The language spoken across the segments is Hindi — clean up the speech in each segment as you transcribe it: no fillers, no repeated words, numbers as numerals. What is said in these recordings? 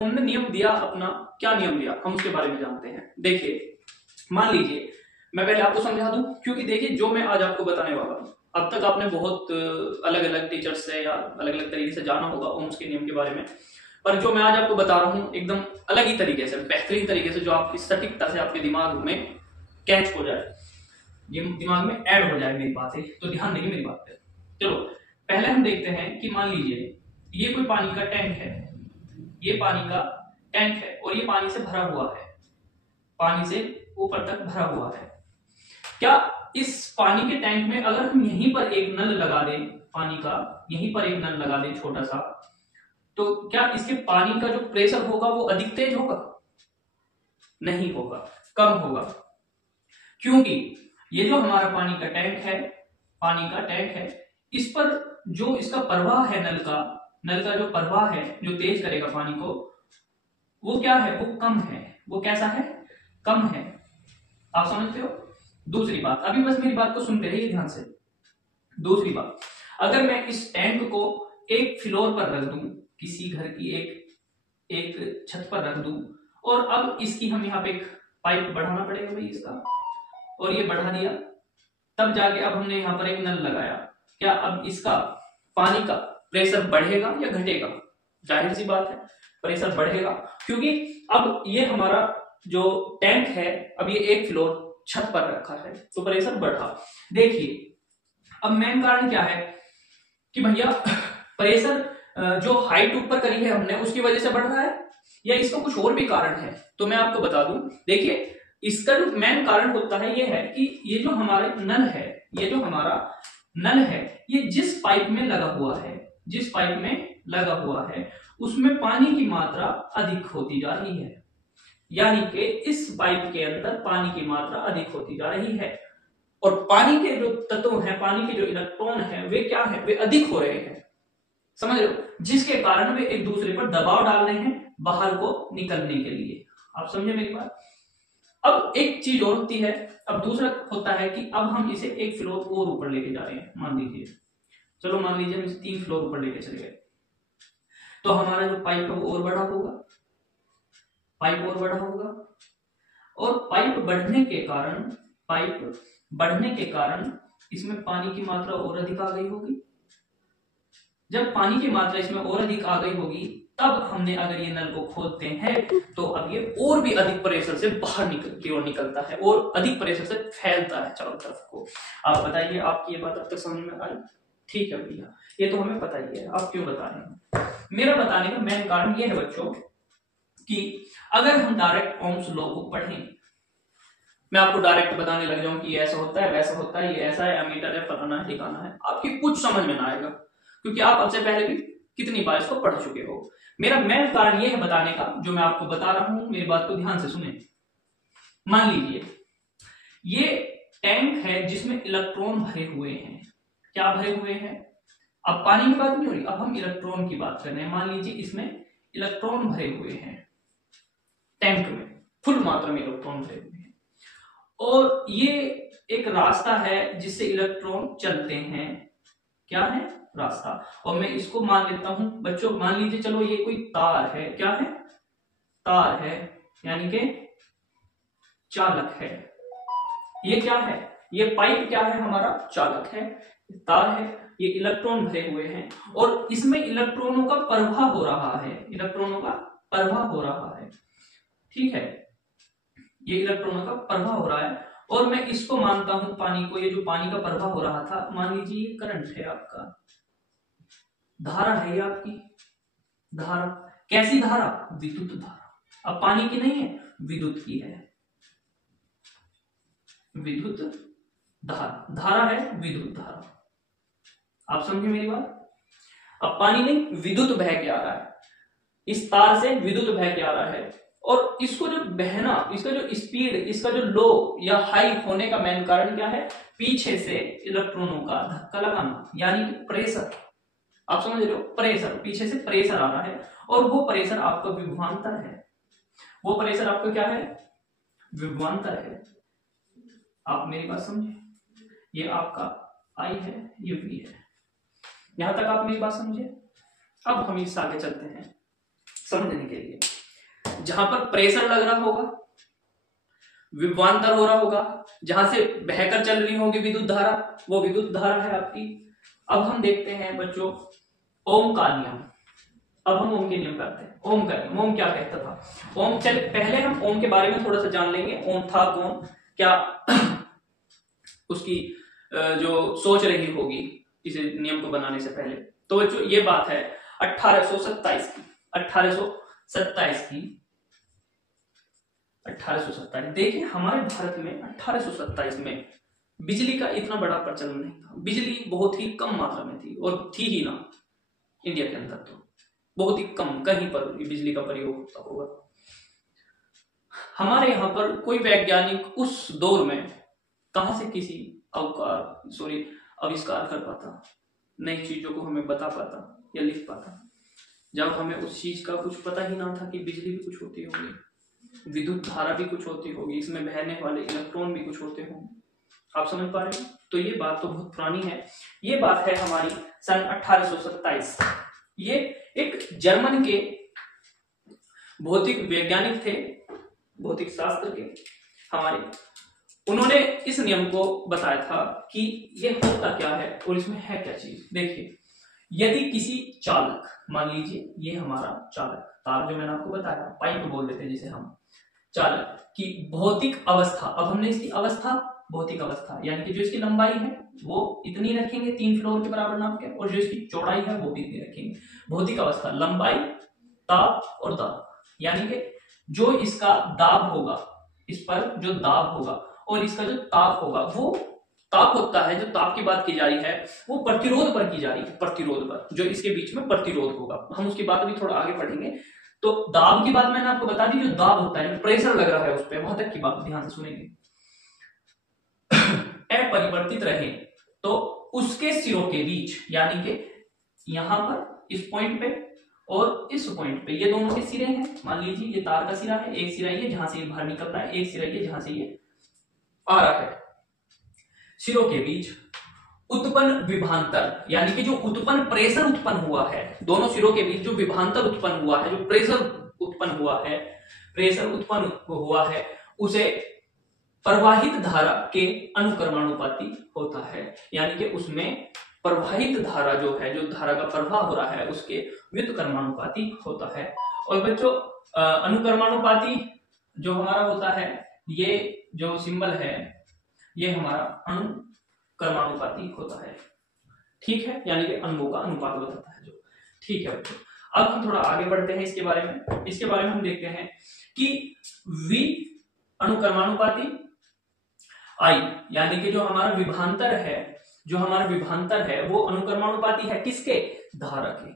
उन्होंने नियम दिया अपना, क्या नियम दिया हम उसके बारे में जानते हैं। देखिए मान लीजिए मैं पहले आपको समझा दूं, क्योंकि देखिए जो मैं आज आपको बताने वाला हूं अब तक आपने बहुत अलग अलग टीचर्स से या अलग अलग तरीके से जाना होगा ओम्स के नियम के बारे में, पर जो मैं आज आपको बता रहा हूं एकदम अलग ही तरीके से, बेहतरीन तरीके से, जो आपकी सटीकता से आपके दिमाग में कैच हो जाए, ये दिमाग में ऐड हो जाए मेरी बातें, तो ध्यान देंगे मेरी बात पे। चलो पहले हम देखते हैं कि मान लीजिए ये कोई पानी का टैंक है, ये पानी का टैंक है और ये पानी से भरा हुआ है, पानी से ऊपर तक भरा हुआ है। क्या इस पानी के टैंक में अगर हम यहीं पर एक नल लगा दें, पानी का यहीं पर एक नल लगा दें छोटा सा, तो क्या इसके पानी का जो प्रेशर होगा वो अधिक तेज होगा? नहीं होगा, कम होगा। क्योंकि ये जो हमारा पानी का टैंक है, पानी का टैंक है, इस पर जो इसका प्रवाह है नल का जो प्रवाह है, जो तेज करेगा पानी को, वो क्या है? वो कम है। वो कैसा है? कम है। आप समझते हो? दूसरी बात, अभी बस मेरी बात को सुनते रहिए ध्यान से। दूसरी बात, अगर मैं इस टैंक को एक फ्लोर पर रख दूं, किसी घर की एक छत पर रख दूं, और अब इसकी हम यहाँ पे एक पाइप बढ़ाना पड़ेगा भाई इसका, और ये बढ़ा दिया, तब जाके अब हमने यहाँ पर एक नल लगाया, क्या अब इसका पानी का प्रेशर बढ़ेगा या घटेगा? जाहिर सी बात है प्रेशर बढ़ेगा, क्योंकि अब ये हमारा जो टैंक है अब ये एक फ्लोर छत पर रखा है तो प्रेशर बढ़ा। देखिए अब मेन कारण क्या है कि भैया प्रेशर जो हाइट ऊपर करी है हमने उसकी वजह से बढ़ रहा है, या इसका कुछ और भी कारण है? तो मैं आपको बता दूं, देखिए इसका जो मेन कारण होता है ये है कि ये जो हमारा नल है, ये जो हमारा नल है, ये जिस पाइप में लगा हुआ है, जिस पाइप में लगा हुआ है उसमें पानी की मात्रा अधिक होती जा रही है, यानी कि इस पाइप के अंदर पानी की मात्रा अधिक होती जा रही है, और पानी के जो तत्व हैं, पानी के जो इलेक्ट्रॉन हैं, वे क्या है? वे अधिक हो रहे हैं, समझ रहे हो? जिसके कारण वे एक दूसरे पर दबाव डाल रहे हैं बाहर को निकलने के लिए। आप समझे मेरी बात? अब एक चीज और होती है, अब दूसरा होता है कि अब हम इसे एक फ्लोर और ऊपर लेके जा रहे हैं, मान लीजिए, चलो मान लीजिए हम इसे 3 फ्लोर ऊपर लेके चले गए, तो हमारा जो पाइप है वो और बड़ा होगा, पाइप और बड़ा होगा, और पाइप बढ़ने के कारण इसमें पानी की मात्रा और अधिक आ गई होगी। जब पानी की मात्रा इसमें और अधिक आ गई होगी, तब हमने अगर ये नल को खोलते हैं तो अब ये और भी अधिक प्रेशर से बाहर की ओर निकलता है और अधिक प्रेशर से फैलता है चारों तरफ को। आप बताइए, आपकी ये बात अब तक समझ में आई? ठीक है भैया, ये तो हमें पता ही है, आप क्यों बता रहे हैं? मेरा बताने का मेन कारण ये है बच्चों कि अगर हम डायरेक्ट ओम्स लॉ को पढ़ें, मैं आपको डायरेक्ट बताने लग जाऊं कि ये ऐसा होता है, वैसा होता है, ये ऐसा है, एमीटर है, फलाना है, ठिकाना है, आपकी कुछ समझ में ना आएगा, क्योंकि आप अब से पहले भी कितनी बार इसको पढ़ चुके हो। मेरा मेन कारण ये है बताने का, जो मैं आपको बता रहा हूं, मेरी बात को ध्यान से सुने। मान लीजिए ये टैंक है जिसमें इलेक्ट्रॉन भरे हुए हैं। क्या भरे हुए हैं? अब पानी की बात नहीं हो रही, अब हम इलेक्ट्रॉन की बात कर रहे हैं। मान लीजिए इसमें इलेक्ट्रॉन भरे हुए हैं, टैंक में फुल मात्रा में इलेक्ट्रॉन भरे हुए हैं, और ये एक रास्ता है जिससे इलेक्ट्रॉन चलते हैं। क्या है? रास्ता। और मैं इसको मान लेता हूं बच्चों, मान लीजिए चलो ये कोई तार है, क्या है? तार है, यानी कि चालक है। ये क्या है? ये पाइप क्या है? हमारा चालक है, तार है, ये इलेक्ट्रॉन भरे हुए हैं, और इसमें इलेक्ट्रॉनों का प्रवाह हो रहा है, इलेक्ट्रॉनों का प्रवाह हो रहा है, ठीक है, ये इलेक्ट्रॉनों का प्रवाह हो रहा है, और मैं इसको मानता हूं पानी को, ये जो पानी का प्रवाह हो रहा था, मान लीजिए ये करंट है आपका, धारा है ये आपकी धारा। कैसी धारा? विद्युत धारा। अब पानी की नहीं है, विद्युत की है, विद्युत धारा, धारा है विद्युत धारा। आप समझे मेरी बात? अब पानी नहीं, विद्युत बह के आ रहा है, इस तार से विद्युत बह के आ रहा है, और इसको जो बहना, इसका जो स्पीड, इसका जो लो या हाई होने का मेन कारण क्या है? पीछे से इलेक्ट्रॉनों का धक्का लगाना, यानी कि प्रेशर। आप समझ रहे हो? प्रेशर, पीछे से प्रेशर आ रहा है, और वो प्रेशर आपका विभवांतर है, वो प्रेशर आपका क्या है? विभवांतर है। आप मेरी बात समझे? ये आपका आई है, ये वी है। यहां तक आप मेरी बात समझे? अब हम इससे आगे चलते हैं। समझने के लिए, जहां पर प्रेशर लग रहा होगा, विभवांतर हो रहा होगा, जहां से बहकर चल रही होगी विद्युत धारा, वो विद्युत धारा है आपकी। अब हम देखते हैं बच्चों ओम का नियम। अब हम ओम के नियम करते हैं। ओम का नियम, ओम क्या कहता था? ओम, चले पहले हम ओम के बारे में थोड़ा सा जान लेंगे। ओम था कौन, क्या उसकी जो सोच रही होगी इस नियम को बनाने से पहले। तो बच्चों ये बात है 1827 की, 1827। देखिए हमारे भारत में 1827 में बिजली का इतना बड़ा प्रचलन नहीं था। बिजली बहुत ही कम मात्रा में थी, और थी ही ना इंडिया के अंदर, तो बहुत ही कम, कहीं पर बिजली का प्रयोग होता होगा। हमारे यहाँ पर कोई वैज्ञानिक उस दौर में कहां से किसी आविष्कार कर पाता, नई चीजों को हमें बता पाता या लिख पाता, जब हमें उस चीज का कुछ पता ही ना था कि बिजली भी कुछ होती होगी, विद्युत धारा भी कुछ होती होगी, इसमें बहने वाले इलेक्ट्रॉन भी कुछ होते होंगे। आप समझ पा रहे हैं? तो ये बात तो बहुत पुरानी है। ये बात है हमारी सन 1827। ये एक जर्मन के भौतिक वैज्ञानिक थे, भौतिक शास्त्र के हमारे, उन्होंने इस नियम को बताया था कि ये होता क्या है और इसमें है क्या चीज। देखिए यदि किसी चालक, मान लीजिए ये हमारा चालक तार जो मैंने आपको बताया, पाइप बोल देते हैं जिसे हम, चालक की भौतिक अवस्था, अब हमने इसकी अवस्था, भौतिक अवस्था यानी कि जो इसकी लंबाई है वो इतनी रखेंगे 3 फ्लोर के बराबर नाप के, और जो इसकी चौड़ाई है वो भी इतनी रखेंगे। भौतिक अवस्था, लंबाई, ताप और दाब, यानी कि जो इसका दाब होगा, इस पर जो दाब होगा और इसका जो ताप होगा, वो ताप होता है, जो ताप की बात की जा रही है वो प्रतिरोध पर की जा रही है, प्रतिरोध पर, जो इसके बीच में प्रतिरोध होगा। हम उसकी बात भी थोड़ा आगे पढ़ेंगे। तो दाब की बात मैंने आपको बता दी, जो दाब होता है, जो प्रेशर लग रहा है उस पर, वहां तक की बात ध्यान से सुनेंगे। अपरिवर्तित रहे तो उसके सिरों के बीच, यानी कि यहां पर इस पॉइंट पे और इस पॉइंट पे, ये दोनों के सिरे हैं। मान लीजिए ये तार का सिरा है, एक सिरा ये जहां से ये बाहर निकल रहा है, एक सिरा ये जहां से ये आ रहा है। सिरों के बीच उत्पन्न विभवांतर, यानी कि जो उत्पन्न प्रेशर उत्पन्न हुआ है, दोनों सिरों के बीच जो विभवांतर उत्पन्न हुआ है, जो प्रेशर उत्पन्न हुआ है, प्रेशर उत्पन्न हुआ है, उसे प्रवाहित धारा के अनुक्रमानुपाती होता है। यानी कि उसमें प्रवाहित धारा जो है, जो धारा का प्रवाह हो रहा है, उसके व्युत्क्रमानुपाती होता है। और बच्चों अनुक्रमानुपाती जो हमारा होता है, ये जो सिंबल है ये हमारा अनुक्रमानुपाती होता है। ठीक है, यानी कि अणुओं का अनुपात बताता है जो। ठीक है बच्चों, अब हम थोड़ा आगे बढ़ते हैं इसके बारे में। इसके बारे में हम देखते हैं कि V अनुक्रमानुपाती, I यानी कि जो हमारा विभवांतर है, जो हमारा विभवांतर है वो अनुक्रमानुपाती है किसके? धारा के।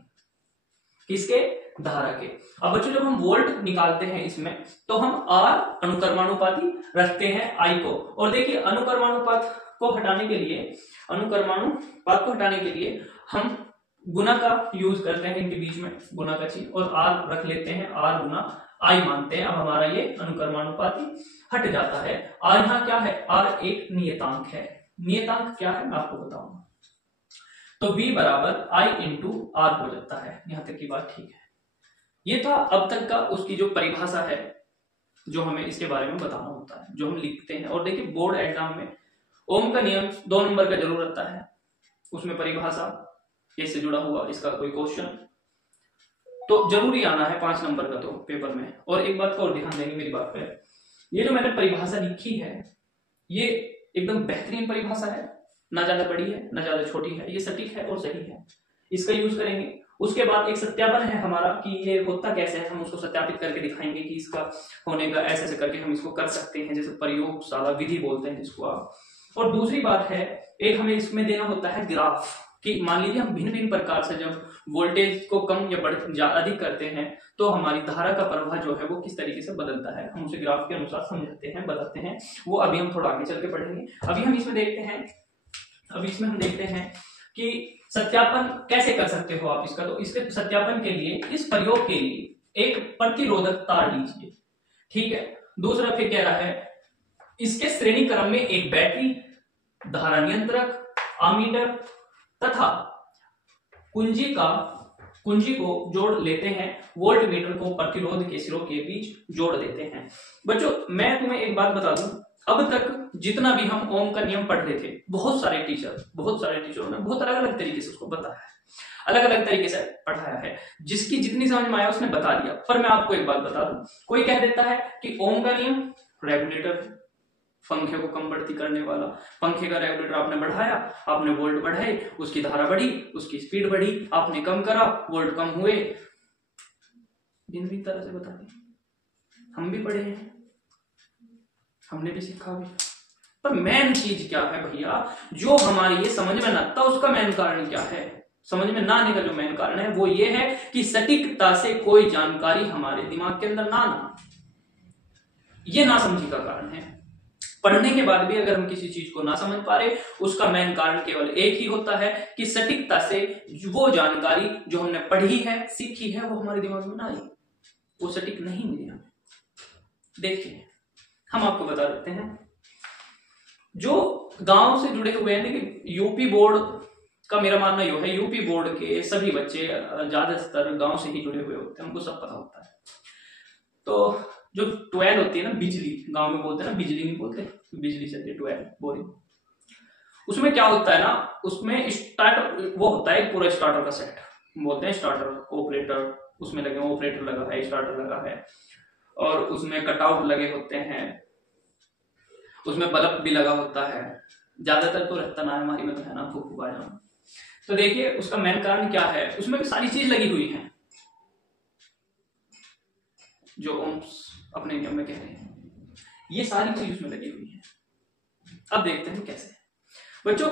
किसके? धारा के। अब बच्चों जब हम वोल्ट निकालते हैं इसमें, तो हम R अनुक्रमानुपाती रखते हैं I को। और देखिए अनुक्रमानुपात को हटाने के लिए, अनुक्रमानुपात को हटाने के लिए हम गुना का यूज करते हैं, इनके बीच में गुना का चिन्ह, और R रख लेते हैं, R गुना I मानते हैं। अब हमारा ये अनुक्रमानुपाती हट जाता है। R यहाँ क्या है? R एक नियतांक है। नियतांक क्या है मैं आपको बताऊंगा। तो V बराबर I इंटू R हो जाता है। यहां तक की बात ठीक है। ये था अब तक का उसकी जो परिभाषा है, जो हमें इसके बारे में बताना होता है, जो हम लिखते हैं। और देखिए बोर्ड एग्जाम में ओम का नियम 2 नंबर का जरूर रहता है, उसमें परिभाषा इससे जुड़ा हुआ इसका कोई क्वेश्चन तो जरूरी आना है 5 नंबर का तो पेपर में। और एक बात को और ध्यान देंगे मेरी बात पे, ये जो मैंने परिभाषा लिखी है ये एकदम बेहतरीन परिभाषा है, ना ज्यादा बड़ी है ना ज्यादा छोटी है, ये सटीक है और सही है, इसका यूज करेंगे। उसके बाद एक सत्यापन है हमारा कि ये होता कैसे है, हम उसको सत्यापित करके दिखाएंगे कि इसका होने का ऐसे ऐसे करके हम इसको कर सकते हैं, जैसे प्रयोगशाला विधि बोलते हैं जिसको आप। और दूसरी बात है, एक हमें इसमें देना होता है ग्राफ, कि मान लीजिए हम भिन्न भिन्न प्रकार से जब वोल्टेज को कम या अधिक करते हैं तो हमारी धारा का प्रवाह जो है वो किस तरीके से बदलता है, हम उसे ग्राफ के अनुसार समझाते हैं, बताते हैं। वो अभी हम थोड़ा आगे चल के पढ़ेंगे। अभी हम इसमें देखते हैं कि सत्यापन कैसे कर सकते हो आप इसका। तो इसके सत्यापन के लिए, इस प्रयोग के लिए एक प्रतिरोधक तार लीजिए, ठीक है। दूसरा फिर कह रहा है इसके श्रेणी क्रम में एक बैटरी, धारा नियंत्रक, आमीटर तथा कुंजी का कुंजी को जोड़ लेते हैं, वोल्ट मीटर को प्रतिरोध के सिरों के बीच जोड़ देते हैं। बच्चों मैं तुम्हें एक बात बता दूं, अब तक जितना भी हम ओम का नियम पढ़ रहे थे, बहुत सारे टीचरों ने बहुत अलग अलग तरीके से उसको बताया है, अलग अलग तरीके से पढ़ाया है, जिसकी जितनी समझ में आया उसने बता दिया। पर मैं आपको एक बात बता दूं, कोई कह देता है कि ओम का नियम रेगुलेटर, पंखे को कम बढ़ती करने वाला, पंखे का रेगुलेटर आपने बढ़ाया, आपने वोल्ट बढ़ाए, उसकी धारा बढ़ी, उसकी स्पीड बढ़ी, आपने कम करा, वोल्ट कम हुए, भिन्न भिन्न तरह से बता दिया। हम भी पढ़े हैं, हमने भी सीखा भी। पर मेन चीज क्या है भैया, जो हमारी ये समझ में ना आता उसका मेन कारण क्या है? समझ में ना आने का जो मेन कारण है वो ये है कि सटीकता से कोई जानकारी हमारे दिमाग के अंदर ना आना, ये ना समझी का कारण है। पढ़ने के बाद भी अगर हम किसी चीज को ना समझ पा रहे, उसका मेन कारण केवल एक ही होता है कि सटीकता से वो जानकारी जो हमने पढ़ी है, सीखी है, वो हमारे दिमाग में ना आई, वो सटीक नहीं मिली हमें। देखिए हम आपको बता देते हैं, जो गांव से जुड़े हुए हैं, कि यूपी बोर्ड का मेरा मानना यह है, यूपी बोर्ड के सभी बच्चे ज्यादातर गांव से ही जुड़े हुए होते हैं, हमको सब पता होता है। तो जो ट्वेल होती है ना, बिजली, गांव में बोलते हैं ना, बिजली नहीं बोलते, बिजली चलती है, ट्वेल बोरिंग, उसमें क्या होता है ना, उसमें स्टार्टर वो होता है, पूरा स्टार्टर का सेट बोलते हैं, स्टार्टर, ऑपरेटर उसमें लगे, ऑपरेटर लगा है, स्टार्टर लगा है, और उसमें कटआउट लगे होते हैं, उसमें बल्ब भी लगा होता है, ज्यादातर तो रहता ना है, हमारी में तो है ना, फूक आ जाना। तो देखिए उसका मेन कारण क्या है, उसमें भी सारी चीज लगी हुई है जो ओम्स अपने नियम में कह रहे हैं, ये सारी चीज उसमें लगी हुई है। अब देखते हैं कैसे। बच्चों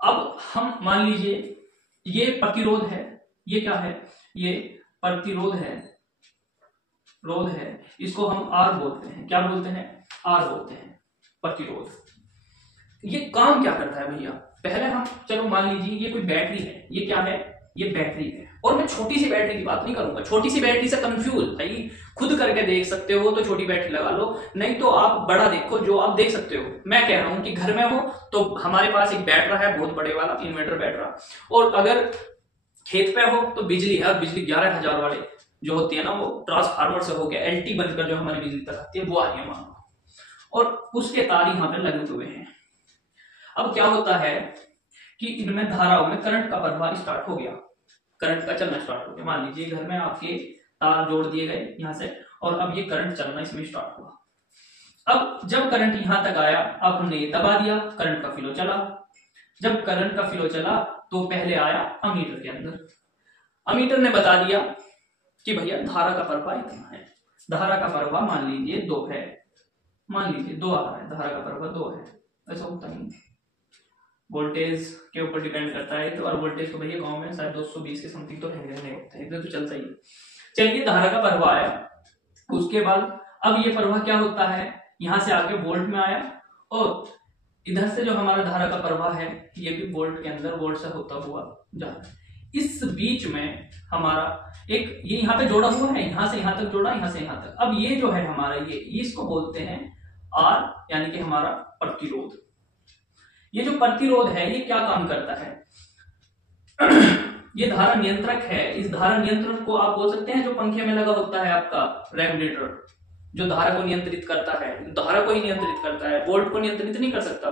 अब हम मान लीजिए ये प्रतिरोध है, ये क्या है, ये प्रतिरोध है, रोध है, इसको हम आर बोलते हैं, क्या बोलते हैं, आर बोलते हैं, प्रतिरोध। ये काम क्या करता है भैया, पहले हम चलो मान लीजिए ये कोई बैटरी है, ये क्या है, ये बैटरी है, और मैं छोटी सी बैटरी की बात नहीं करूंगा, छोटी सी बैटरी से कंफ्यूज भाई, खुद करके देख सकते हो तो छोटी बैटरी लगा लो, नहीं तो आप बड़ा देखो जो आप देख सकते हो। मैं कह रहा हूं कि घर में हो तो हमारे पास एक बैटरा है, बहुत बड़े वाला इन्वर्टर बैटरा, और अगर खेत पे हो तो बिजली है, बिजली 11,000 वाले जो होती है ना, वो ट्रांसफार्मर से होकर एलटी बनकर जो हमारी बिजली तक आती है, वो आ रही है मान लो, और उसके तार यहाँ पे लगे हुए हैं। अब क्या होता है कि इनमें धाराओं में करंट का प्रवाह स्टार्ट हो गया, करंट का चलना स्टार्ट हो गया। मान लीजिए घर में आपके तार जोड़ दिए गए यहाँ से, और अब ये करंट चलना इसमें स्टार्ट हुआ। अब जब करंट यहां तक आया, अब हमने ये दबा दिया, करंट का फ्लो चला। जब करंट का फ्लो चला तो पहले आया अमीटर के अंदर, अमीटर ने बता दिया कि भैया धारा का प्रवाह इतना है, धारा का प्रवाह मान लीजिए 2 है, मान लीजिए 2 आ रहा है, धारा का प्रवाह 2 है, ऐसा होता नहीं, वोल्टेज के ऊपर डिपेंड करता है। तो और वोल्टेज तो भैया गांव में शायद 220 के समथिंग तो रहने होते हैं, इधर तो चलता ही है। चलिए धारा का प्रवाह आया, उसके बाद अब ये प्रवाह क्या होता है, यहां से आके वोल्ट में आया, और इधर से जो हमारा धारा का प्रवाह है ये भी वोल्ट के अंदर, वोल्ट से होता हुआ जा रहा है। इस बीच में हमारा एक ये यहाँ पे जोड़ा हुआ है, यहां से यहां तक जोड़ा, यहां से यहां तक। अब ये जो है हमारा ये इसको बोलते हैं आर, यानी कि हमारा प्रतिरोध। ये जो प्रतिरोध है ये क्या काम करता है, ये धारा नियंत्रक है। इस धारा नियंत्रक को आप बोल सकते हैं जो पंखे में लगा होता है आपका रेगुलेटर, जो धारा को नियंत्रित करता है, धारा को ही नियंत्रित करता है, वोल्ट को नियंत्रित नहीं कर सकता,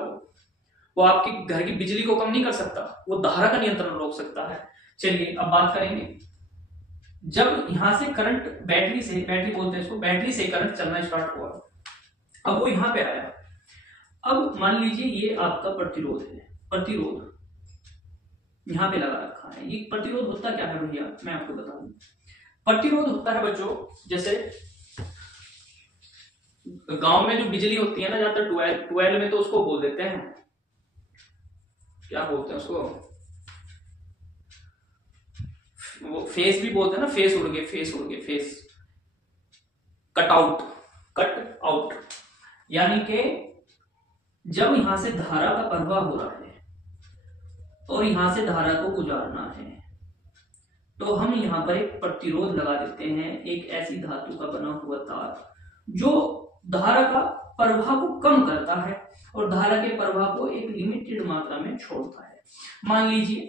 वो आपके घर की बिजली को कम नहीं कर सकता, वो धारा का नियंत्रण रोक सकता है। चलिए अब बात करेंगे, जब यहां से करंट बैटरी से, बैटरी बोलते हैं इसको, बैटरी से करंट चलना स्टार्ट हुआ, अब वो यहां पे आया। अब मान लीजिए ये आपका प्रतिरोध है, प्रतिरोध यहां पे लगा रखा है। ये प्रतिरोध होता क्या है भैया, मैं आपको बता दूं। प्रतिरोध होता है बच्चों, जैसे गांव में जो बिजली होती है ना, ज्यादातर ट्वेल्व में तो उसको बोल देते हैं, क्या बोलते हैं उसको, वो फेस भी बोलते हैं ना, फेस उड़ गए, फेस उड़ गए, face cut out, cut out, यानी कि जब यहां से धारा का प्रवाह हो रहा है और यहां से धारा को गुजारना है, तो हम यहां पर एक प्रतिरोध लगा देते हैं, एक ऐसी धातु का बना हुआ तार जो धारा का प्रवाह को कम करता है और धारा के प्रवाह को एक लिमिटेड मात्रा में छोड़ता है। मान लीजिए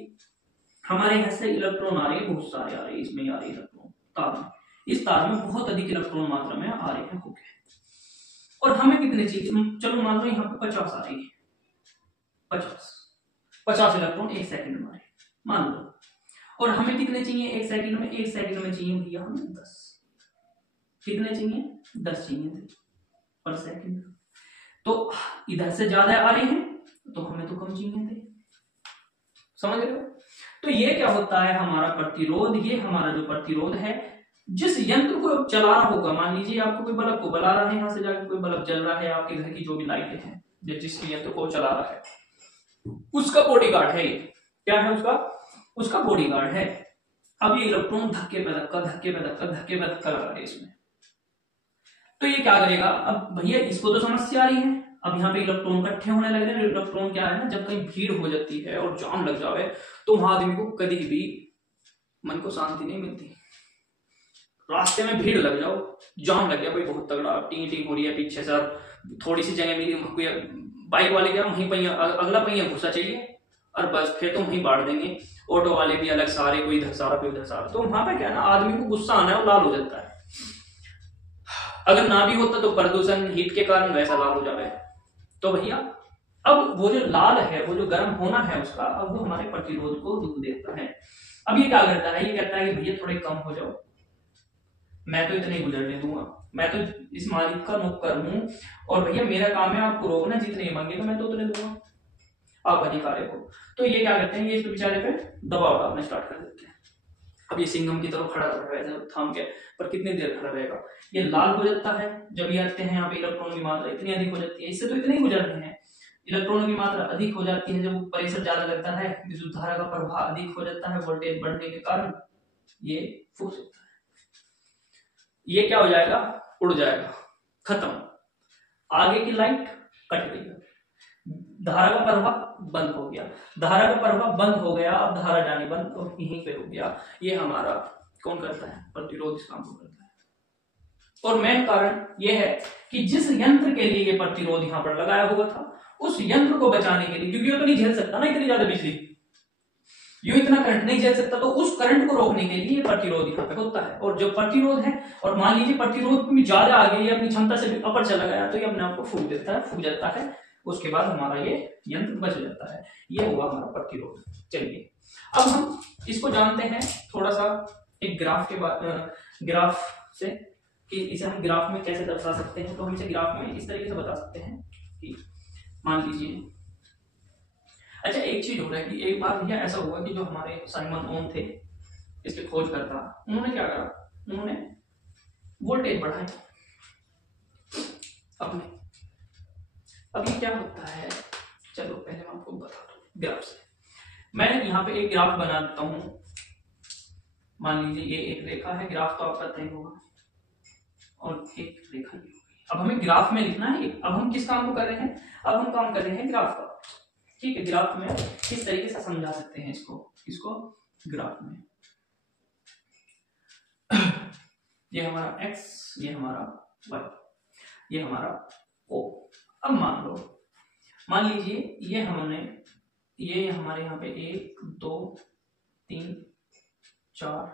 हमारे यहाँ से इलेक्ट्रॉन आ रहे हैं, बहुत सारे आ रहे हैं, इसमें आ रहे हैं इलेक्ट्रॉन तार में, इस तार में बहुत अधिक इलेक्ट्रॉन मात्रा में आ रहे हैं, हो गए। और हमें कितने चाहिए, चलो मान लो यहाँ पे 50 आ रही है, 50 इलेक्ट्रॉन एक सेकंड में आ रहे मान लो। और हमें कितने चाहिए एक सेकंड में, एक सेकंड में चाहिए भैया हमें 10। कितने चाहिए, 10 चाहिए पर सेकंड। तो इधर से ज्यादा आ रहे हैं तो हमें तो कम चाहिए थे, समझ रहे हो। तो ये क्या होता है हमारा प्रतिरोध, ये हमारा जो प्रतिरोध है, जिस यंत्र को चला रहा होगा, मान लीजिए आपको कोई बल्ब को बला रहा है, यहाँ से जाकर कोई बल्ब जल रहा है, आपके घर की जो भी लाइटें हैं, जिस यंत्र को चला रहा है उसका बॉडीगार्ड है ये, क्या है उसका बॉडीगार्ड है। अब ये इलेक्ट्रॉन धक्के पे धक्का लगा है इसमें, तो ये क्या करेगा, अब भैया इसको तो समस्या आ रही है, अब यहाँ पे इलेक्ट्रॉन इकट्ठे होने लग रहे हैं। इलेक्ट्रॉन क्या है ना, जब कहीं भीड़ हो जाती है और जाम लग जावे तो वहां आदमी को कभी भी मन को शांति नहीं मिलती। रास्ते में भीड़ लग जाओ, जाम लग गया भाई बहुत तगड़ा, टी हो रही है पीछे से, थोड़ी सी जगह मिली, बाइक वाले क्या वहीं पहिया, अगला पहिया घुसा चाहिए और बस फिर तो वहीं बांट देंगे। ऑटो वाले भी अलग सारे, कोई इधर सारा कोई उधर सारा, तो वहां पे क्या है ना, आदमी को गुस्सा आना है और लाल हो जाता है। अगर ना भी होता तो प्रदूषण हीट के कारण वैसा लाल हो जाए। तो भैया अब वो जो लाल है, वो जो गर्म होना है उसका, अब वो हमारे प्रतिरोध को रुक देता है। अब ये क्या करता है, ये कहता है कि भैया थोड़े कम हो जाओ, मैं तो इतने गुजरने दूंगा, मैं तो इस मालिक का नौकर हूं और भैया मेरा काम है आपको रोकना, जितने मांगे तो मैं तो उतने दूंगा, आप अधिकारी हो। तो ये क्या करते हैं, ये इस बेचारे पे दबाव डालना स्टार्ट कर देते हैं। अब ये सिंघम की तरफ खड़ा रहेगा थाम के, पर कितनी देर खड़ा रहेगा, ये लाल हो जाता है। जब ये आते हैं यहाँ पे इलेक्ट्रॉन की मात्रा इतनी अधिक हो जाती है, इससे तो इतने ही गुजरने हैं, इलेक्ट्रॉनों की मात्रा अधिक हो जाती है, जब प्रेशर ज्यादा लगता है, विद्युत धारा का प्रवाह अधिक हो जाता है, वोल्टेज बढ़ने के कारण ये फूस होता है, ये क्या हो जाएगा, उड़ जाएगा, खत्म, आगे की लाइट कट गई, धारा का प्रवाह बंद हो गया, धारा का प्रवाह बंद हो गया, अब धारा जानी बंद और यहीं पे हो गया। ये हमारा कौन करता है, प्रतिरोध इस काम को करता है। और मेन कारण ये है कि जिस यंत्र के लिए ये प्रतिरोध यहाँ पर लगाया हुआ था, उस यंत्र को बचाने के लिए, क्योंकि वो तो नहीं झेल सकता ना इतनी ज्यादा बिजली, यूं इतना करंट नहीं झेल सकता, तो उस करंट को रोकने के लिए प्रतिरोध यहाँ पे होता है। और जो प्रतिरोध है, और मान लीजिए प्रतिरोध में ज्यादा आ गया, ये अपनी क्षमता से अपर चला गया, तो ये अपने आप को फूक देता है, फूक जाता है, उसके बाद हमारा ये यंत्र बच जाता है। ये हुआ हमारा प्रतिरोध। चलिए अब हम इसको जानते हैं थोड़ा सा एक ग्राफ के बाद, ग्राफ से, कि इसे हम ग्राफ में कैसे दर्शा सकते हैं। तो हम इसे ग्राफ में इस तरीके से बता सकते हैं कि मान लीजिए, अच्छा एक चीज हो रहा है कि एक बार भैया ऐसा हुआ कि जो हमारे साइमन ओम थे, इसके खोजकर्ता, उन्होंने क्या करा, उन्होंने वोल्टेज बढ़ाया अपने। अब ये क्या होता है, चलो पहले मैं आपको बता दूं ग्राफ से। मैं यहाँ पे एक ग्राफ बना देता हूं, मान लीजिए ये एक रेखा है, ग्राफ तो आपका तय होगा, और एक रेखा भी होगी। अब हमें ग्राफ में लिखना है। अब हम किस काम को कर रहे हैं, अब हम काम कर रहे हैं ग्राफ का, ठीक है। ग्राफ में किस तरीके से समझा सकते हैं इसको ग्राफ में, ये हमारा x, ये हमारा y, ये हमारा o। अब मान लीजिए ये हमारे यहाँ पे 1 2 3 4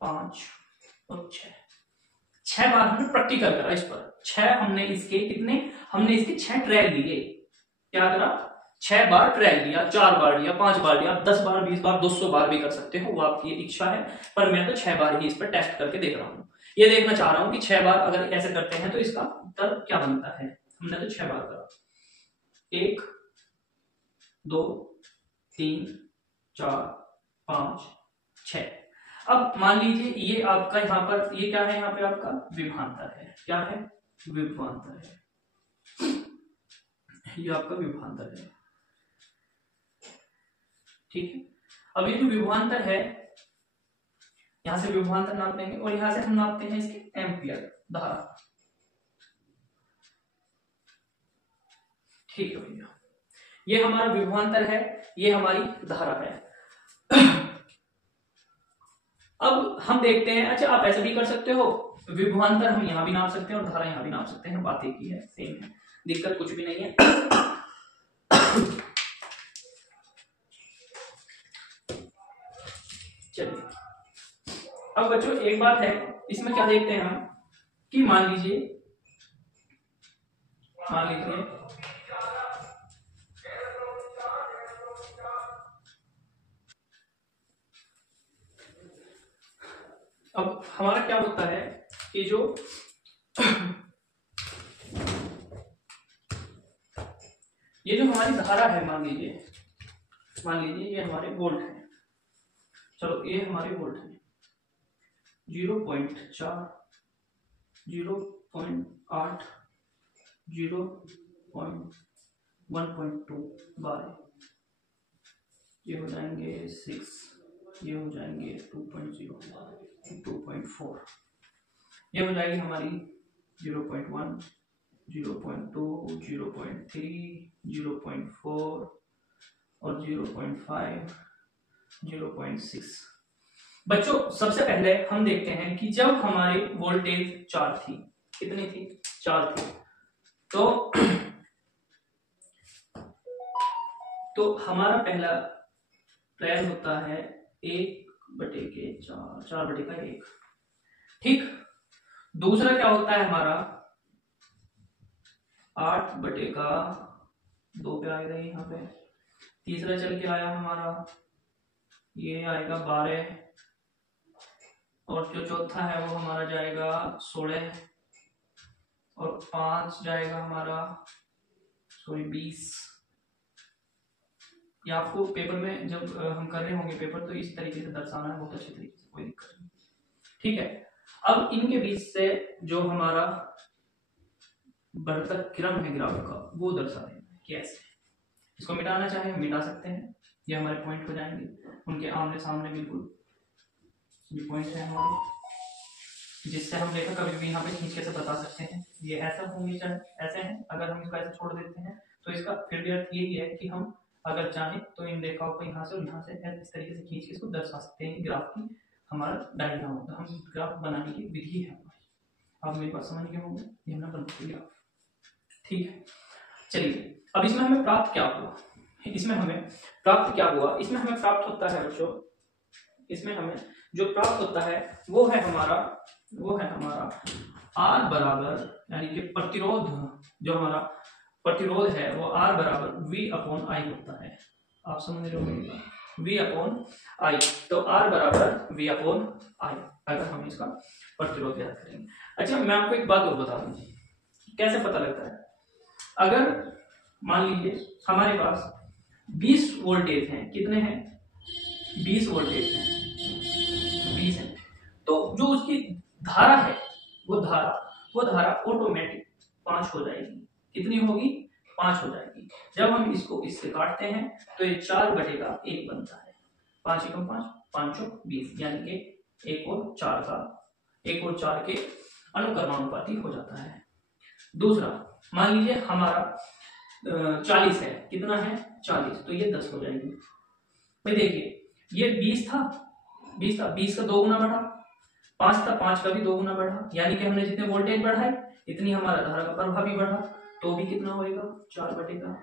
5 और 6 बार हमने प्रैक्टिकल करा इस पर। 6 हमने इसके 6 ट्रैक लिए। क्या करा, 6 बार ट्रैक लिया, 4 बार लिया, 5 बार लिया, 10 बार, 20 बार, 200 बार भी कर सकते हो, वो आपकी इच्छा है, पर मैं तो 6 बार ही इस पर टेस्ट करके देख रहा हूँ। ये देखना चाह रहा हूँ कि 6 बार अगर ऐसे करते हैं तो इसका उत्तर क्या बनता है। हमने तो 6 बार करा, 1 2 3 4 5 6। अब मान लीजिए ये आपका यहाँ पर, ये क्या है, यहाँ पे आपका विभवांतर है। क्या है, विभवांतर है, ये आपका विभवांतर है, ठीक है। अब ये जो विभवांतर है, यहां से विभवांतर नाप देंगे और यहां से हम नापते हैं इसके एम्पियर धारा, ठीक है भैया। ये हमारा विभवांतर है, ये हमारी धारा है। अब हम देखते हैं, अच्छा आप ऐसे भी कर सकते हो, विभवांतर हम यहां भी नाप सकते हैं और धारा यहां भी नाप सकते हैं, बात एक ही है, सेम है, दिक्कत कुछ भी नहीं है। अब बच्चों एक बात है, इसमें क्या देखते हैं हम कि मान लीजिए अब हमारा क्या होता है कि जो ये जो हमारी धारा है, मान लीजिए ये हमारे वोल्ट है, चलो ये हमारे वोल्ट है, 0.4, 0.8, 0.1.2 बार, ये हो जाएंगे 6, ये हो जाएंगे 2.0, 2.4, ये हो जाएगी हमारी 0.1, 0.2, 0.3, 0.4 और 0.5, 0.6। बच्चों सबसे पहले हम देखते हैं कि जब हमारी वोल्टेज 4 थी, कितनी थी? 4 थी, तो हमारा पहला प्लान होता है 1/4, 4/1, ठीक। दूसरा क्या होता है हमारा 8/2 पे आएगा यहाँ पे। तीसरा चल के आया हमारा, ये आएगा 12, और जो चौथा है वो हमारा जाएगा 16, और 5 जाएगा हमारा 20। ये आपको पेपर में जब हम कर रहे होंगे पेपर, तो इस तरीके से दर्शाना है, बहुत अच्छे तरीके से, कोई दिक्कत नहीं, ठीक है। अब इनके बीच से जो हमारा बढ़ता क्रम है ग्राफ का, वो दर्शा देना कैसे। इसको मिटाना चाहे हम मिटा सकते हैं, ये हमारे पॉइंट हो जाएंगे, उनके आमने सामने बिल्कुल ये पॉइंट है हमारे, जिससे हम रेखा कभी भी यहाँ पे खींच के से बता सकते हैं ये ऐसा होंगे चाहे ऐसे हैं। अगर हम इसको ऐसे छोड़ देते हैं तो इसका फिर भी अर्थ यही है कि हम अगर चाहें तो इन रेखाओं को यहाँ से और यहाँ से इस तरीके से खींच के इसको दर्शा सकते हैं। ग्राफ की हमारा डायग्राम होता है, हम ग्राफ बनाने की विधि है हमारी। अब मेरी बात समझ गए होंगे, ये हमने बनाते ग्राफ, ठीक है। चलिए अब इसमें हमें प्राप्त क्या हुआ, इसमें हमें प्राप्त होता है बच्चों, इसमें हमें जो प्राप्त होता है वो है हमारा R बराबर, यानी कि प्रतिरोध, जो हमारा प्रतिरोध है वो R बराबर V/I होता है। आप समझ रहे हो, V/I, तो R बराबर V/I, अगर हम इसका प्रतिरोध याद करेंगे। अच्छा मैं आपको एक बात और बता दूं, कैसे पता लगता है। अगर मान लीजिए हमारे पास 20 वोल्टेज हैं, कितने हैं? 20 वोल्टेज हैं, 20 है, तो जो उसकी धारा है वो धारा ऑटोमेटिक 5 हो जाएगी। कितनी होगी? 5 हो जाएगी। जब हम इसको इससे काटते हैं तो ये 4/1 बनता है। 5 एकम 5, 5 चौक 20, यानी कि 1 और 4 के अनुक्रमानुपाती हो जाता है। दूसरा मान लीजिए हमारा 40 है, कितना है? 40, तो ये 10 हो जाएगी। भाई देखिए ये 20 था, 20 का 2 गुना बढ़ा, 5 था, 5 का भी 2 गुना बढ़ा, यानी कि हमने जितने वोल्टेज बढ़ाए इतनी हमारा धारा का प्रभाव भी बढ़ा, तो भी कितना होएगा? 4/1।